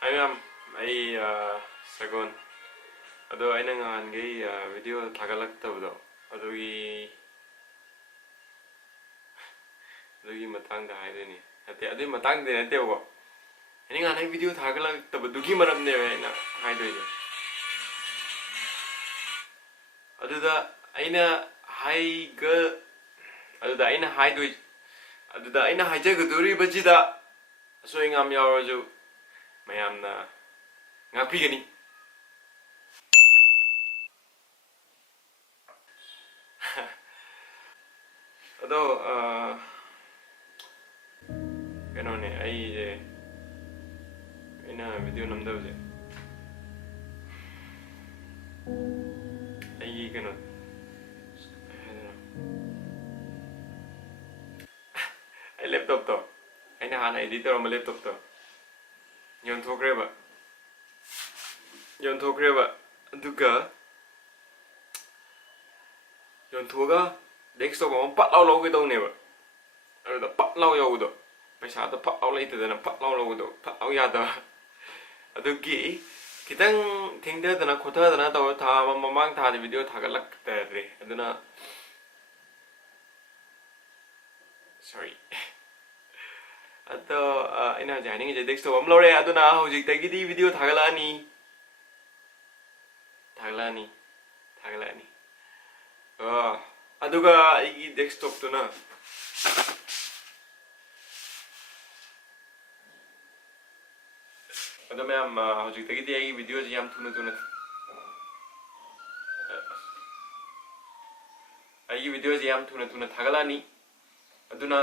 Hi ma'am, I sagonn. Ado aina ngaangi video thagalaktabdo. Adugi matangda haideni. Adi matangde nate go. Ani ngaanai video thagalaktabdugi maramne aina haidoide. Aduda aina haiga aduda aina haidoi aduda aina hyjage bajida soingam yaoraju mayamna ngakpiyani. Ado kenone ai ina video namdabje ai keno ai laptop to aina hana editor ma laptop to yon thokraba aduga yon thoga desktop ma pat law law ke dong neba ado pat law yawdo paisa to pat law leitadana pat law lawdo pat law yada adugi kitang thingdadana khothadana taw tha mamang tha video thagalak tare aduna sorry ado ina jaining je desktop am lore aduna hojik tagidi video thagalani aduga igi desktop to na ado ma'am hojik tagidi ai video ji yam thuna ai video ji yam thuna thagalani aduna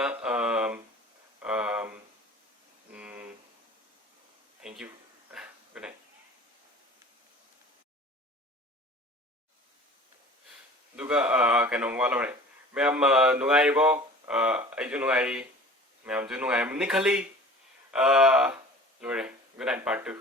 thank you. Good night. Duga kanong walore ma'am nungai bo ai ju nungai ma'am ju nungai ni khali lore good night part 2.